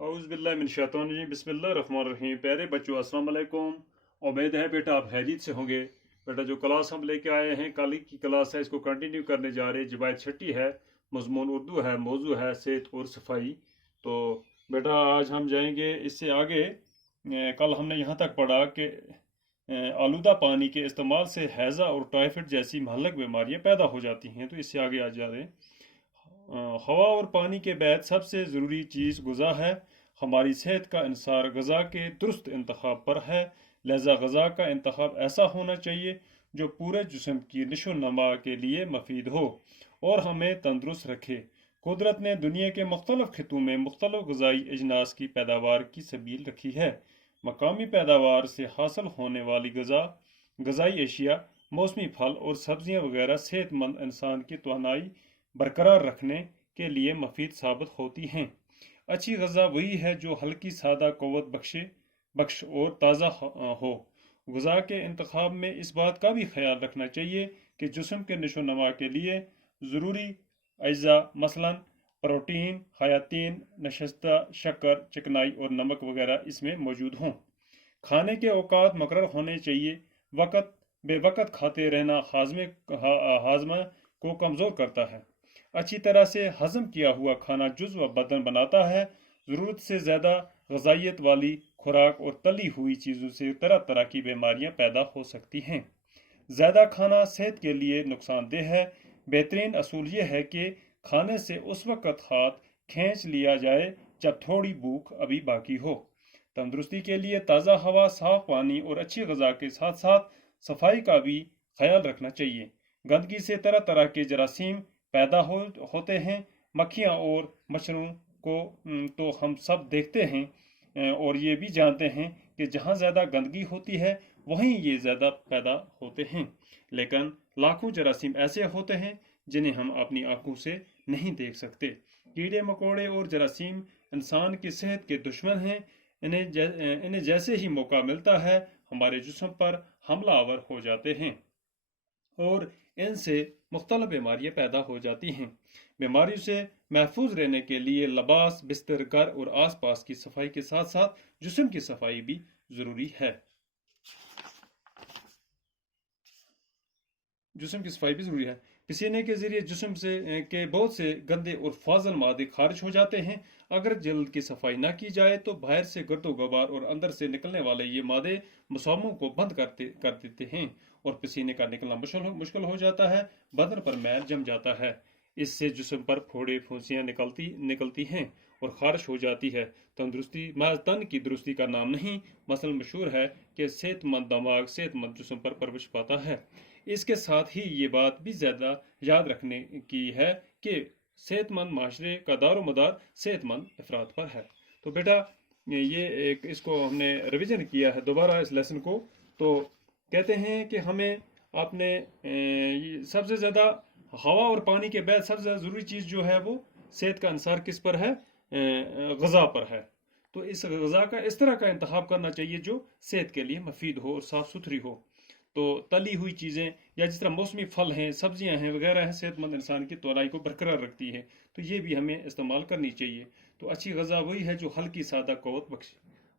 औज़ बिल्लाहि मिन शैतानिर रजीम बिस्मिल्लाहिर रहमानिर रहीम। प्यारे बच्चों, अस्सलाम वालेकुम। उम्मीद है बेटा आप खैरियत से होंगे। बेटा जो क्लास हम लेके आए हैं, कल की क्लास है, इसको कंटिन्यू करने जा रहे हैं। जवायद छठी है, मज़मून उर्दू है, मौजू है सेहत और सफाई। तो बेटा आज हम जाएंगे इससे आगे। कल हमने यहाँ तक पढ़ा कि आलूदा पानी के इस्तेमाल से हैज़ा और टाइफाइड जैसी महल्लक बीमारियाँ पैदा हो जाती हैं। तो इससे आगे आज जा रहे हैं। हवा और पानी के बाद सबसे ज़रूरी चीज़ ग़िज़ा है। हमारी सेहत का इन्सार ग़िज़ा के दुरुस्त इंतखाब पर है। लिहाजा ग़िज़ा का इंतखाब ऐसा होना चाहिए जो पूरे जिस्म की नशो नमा के लिए मफीद हो और हमें तंदुरुस्त रखे। कुदरत ने दुनिया के मुख्तलिफ़ खितों में मुख्तलिफ़ ग़िज़ाई अजनास की पैदावार की सबील रखी है। मकामी पैदावार से हासिल होने वाली ग़िज़ाई अशिया, मौसमी फल और सब्ज़ियाँ वगैरह सेहतमंद इंसान की तवानाई बरकरार रखने के लिए मफीद साबित होती हैं। अच्छी ग़िज़ा वही है जो हल्की, सादा, क़ुव्वत बख्श और ताज़ा हो। ग़िज़ा के इंतखाब में इस बात का भी ख्याल रखना चाहिए कि जिस्म के नशो नमा के लिए ज़रूरी अज्जा मसलन प्रोटीन, हयातीन, नशस्ता, शक्कर, चिकनाई और नमक वगैरह इसमें मौजूद हों। खाने के औकात मुकर्रर होने चाहिए। वक़्त बेवक़्त खाते रहना हाज़मा को कमज़ोर करता है। अच्छी तरह से हज़म किया हुआ खाना जुज़्व बदन बनाता है। ज़रूरत से ज़्यादा ग़िज़ाइयत वाली खुराक और तली हुई चीज़ों से तरह तरह की बीमारियां पैदा हो सकती हैं। ज़्यादा खाना सेहत के लिए नुकसानदेह है। बेहतरीन असूल यह है कि खाने से उस वक़्त हाथ खींच लिया जाए जब थोड़ी भूख अभी बाकी हो। तंदुरुस्ती के लिए ताज़ा हवा, साफ़ पानी और अच्छी ग़िज़ा के साथ साथ सफाई का भी ख्याल रखना चाहिए। गंदगी से तरह तरह के जरासीम पैदा होते हैं। मक्खियाँ और मच्छरों को तो हम सब देखते हैं और ये भी जानते हैं कि जहाँ ज़्यादा गंदगी होती है वहीं ये ज़्यादा पैदा होते हैं। लेकिन लाखों जरासीम ऐसे होते हैं जिन्हें हम अपनी आंखों से नहीं देख सकते। कीड़े मकोड़े और जरासीम इंसान की सेहत के दुश्मन हैं। इन्हें जैसे ही मौका मिलता है हमारे जिस्म पर हमलावर हो जाते हैं और इनसे मुख्तलिफ बीमारियां पैदा हो जाती हैं। बीमारियों से महफूज रहने के लिए लिबास, बिस्तर, घर और आस पास की सफाई के साथ साथ जिस्म की सफाई भी ज़रूरी है। जिस्म की सफाई भी ज़रूरी है। पसीने के ज़रिए जिस्म के बहुत से गंदे और फाजल मादे खारिज हो जाते हैं। अगर जल्द की सफाई ना की जाए तो बाहर से गर्दो गबार और अंदर से निकलने वाले ये मादे मसामों को बंद कर देते हैं और पसीने का निकलना मुश्किल हो जाता है। बदन पर मैल जम जाता है। इससे जिस्म पर फोड़े फुंसियाँ निकलती हैं और खारिश हो जाती है। तंदुरुस्ती महज तन की दुरुस्ती का नाम नहीं। मसल मशहूर है कि सेहतमंद दिमाग सेहतमंद जिस्म पर परवरिश पाता है। इसके साथ ही ये बात भी ज़्यादा याद रखने की है कि सेहतमंद माशरे का दारो मदार सेहतमंद अफराद पर है। तो बेटा ये एक इसको हमने रिवीजन किया है दोबारा इस लेसन को। तो कहते हैं कि हमें अपने सबसे ज़्यादा हवा और पानी के बाद सबसे ज़्यादा ज़रूरी चीज़ जो है वो सेहत का अंसार किस पर है? ग़िज़ा पर है। तो इस ग़िज़ा का इस तरह का इंतखाब करना चाहिए जो सेहत के लिए मफीद हो और साफ़ सुथरी हो। तो तली हुई चीज़ें या जिस तरह मौसमी फल हैं, सब्जियां हैं वगैरह हैं, सेहतमंद इंसान की तवानाई को बरकरार रखती है। तो ये भी हमें इस्तेमाल करनी चाहिए। तो अच्छी ग़िज़ा वही है जो हल्की, सादा, क़ुव्वत बख्श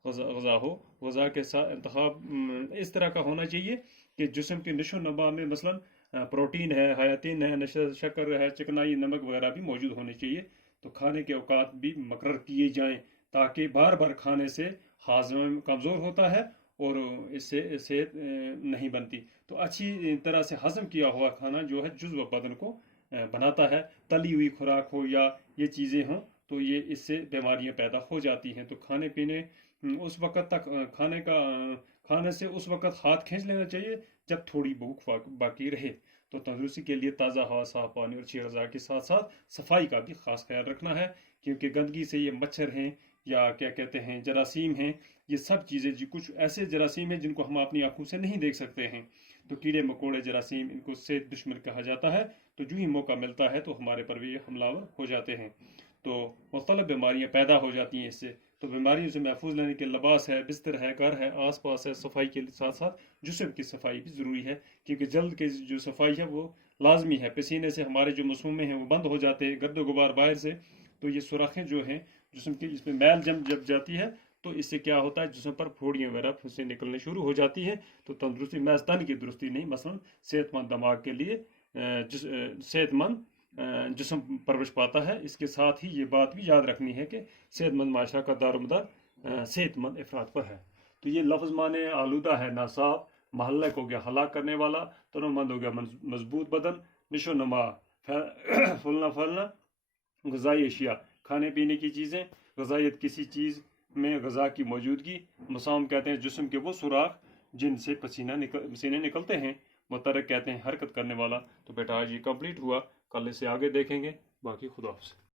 ग़िज़ा हो। ग़िज़ा के साथ इंतखाब इस तरह का होना चाहिए कि जिस्म के नशो नमा में मसलन प्रोटीन है, हयातीन है, शक्कर है, चिकनाई, नमक वगैरह भी मौजूद होने चाहिए। तो खाने के औकात भी मुकर्रर किए जाएँ ताकि बार बार खाने से हाज़मा कमज़ोर होता है और इससे सेहत नहीं बनती। तो अच्छी तरह से हज़म किया हुआ खाना जो है जुज़्व बदन को बनाता है। तली हुई खुराक हो या ये चीज़ें हों तो ये इससे बीमारियां पैदा हो जाती हैं। तो खाने पीने उस वक़्त तक खाने से उस वक़्त हाथ खींच लेना चाहिए जब थोड़ी भूख बाकी रहे। तो तंदुरुस्ती के लिए ताज़ा हवा, साफ़ पानी और अच्छी ग़िज़ा के साथ साथ सफाई का भी ख़ास ख्याल रखना है क्योंकि गंदगी से ये मच्छर हैं या क्या कहते हैं जरासीम हैं, ये सब चीज़ें जी कुछ ऐसे जरासीम हैं जिनको हम अपनी आंखों से नहीं देख सकते हैं। तो कीड़े मकोड़े जरासीम इनको सेहत दुश्मन कहा जाता है। तो जो ही मौका मिलता है तो हमारे पर भी हमलावर हो जाते हैं। तो मुख्तलिफ बीमारियां पैदा हो जाती हैं इससे। तो बीमारियों से महफूज लेने के लिबास है, बिस्तर है, घर है, आस पास है, सफाई के साथ साथ जिस्म की सफाई भी ज़रूरी है क्योंकि जल्द की जो सफाई है वो लाजमी है। पसीने से हमारे जो मसूमे हैं वो बंद हो जाते हैं, गर्द गुबार बाहर से। तो ये सुराखें जो हैं जिस्म की इसमें मैल जब जाती है तो इससे क्या होता है, जिस्म पर फोड़ियाँ वगैरह से निकलने शुरू हो जाती हैं। तो तंदुरुस्ती महज तन की दुरुस्ती नहीं, मसलन सेहतमंद दिमाग के लिए सेहतमंद जिस्म परवरिश पाता है। इसके साथ ही ये बात भी याद रखनी है कि सेहतमंद माशरा का दारोमदार सेहतमंद अफराद पर है। तो ये लफ्ज़ माने आलूदा है नासाब, महल्लक हो गया हलाक करने वाला, तनोमंद हो गया मजबूत बदन, निशो नमा फुलना फलना, ग़िज़ाई अशिया खाने पीने की चीज़ें, ग़िज़ाइयत किसी चीज़ में ग़िज़ा की मौजूदगी, मसाम कहते हैं जिस्म के वो सुराख जिनसे पसीने निकलते हैं, मुतरक कहते हैं हरकत करने वाला। तो बेटा आज ये कंप्लीट हुआ, कल इसे आगे देखेंगे। बाकी खुदा हाफ़िज़।